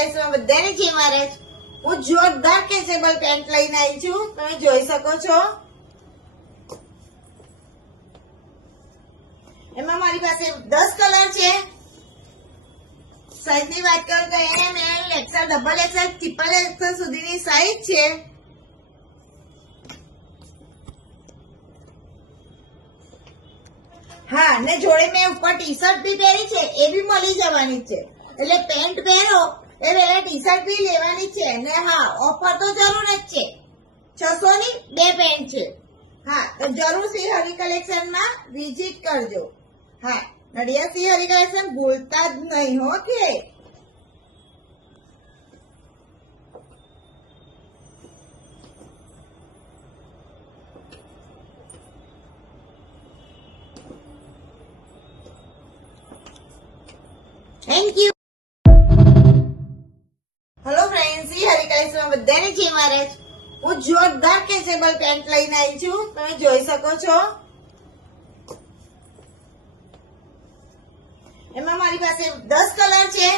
કલેક્શનમાં બધાને જય મહારાજ। હું જોરદાર કેચેબલ પેન્ટ લઈને આવી છું, તમે જોઈ શકો છો। એમાં મારી પાસે 10 કલર છે। સાઈઝ ની વાત કરું તો M L XL double XL triple XL સુધીની સાઈઝ છે। હા, ને જોડે મેં ઉપર ટી શર્ટ બી પહેરી છે, એ બી મળી જવાની છે। એટલે પેન્ટ પહેરો એ પહેલા ટી શર્ટ બી લેવાની છે। ને હા, ઓફર તો જરૂર જ છે। 600 ની 2 પેન્ટ છે। હા, તો જરૂર શ્રી હરિ કલેક્શનમાં વિઝિટ કરજો। હા, નડિયાદ શ્રી હરિ કલેક્શન ભૂલતા જ નહીં હો કે। Thank you. Hello friends, Shri Hari કલેક્શનમાં બધાને જય મહારાજ। હું જોરદાર કેચેબલ પેન્ટ લઈને આવી છું, તમે જોઈ શકો છો। એમાં મારી પાસે 10 કલર છે।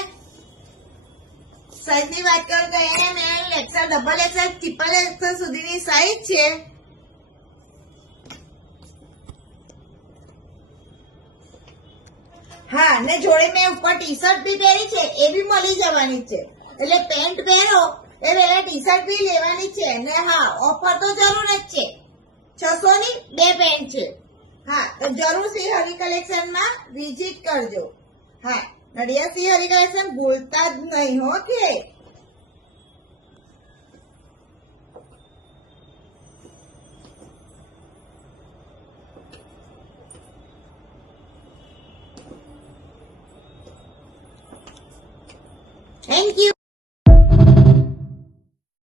સાઈઝ ની વાત કરું તો M L XL double XL triple XL સુધીની સાઈઝ છે। હા, ને જોડે મેં ઉપર ટી શર્ટ બી પહેરી છે, એ બી મળી જવાની છે। એટલે પેન્ટ પહેરો એ પહેલા ટી શર્ટ બી લેવાની છે। ને હા, ઓફર તો જરૂર જ છે। 600 ની 2 પેન્ટ છે। હા, તો જરૂર શ્રી હરિ કલેક્શનમાં વિઝિટ કરજો। હા, નડિયાદ શ્રી હરિ કલેક્શન ભૂલતા જ નહીં હો કે। Thank you.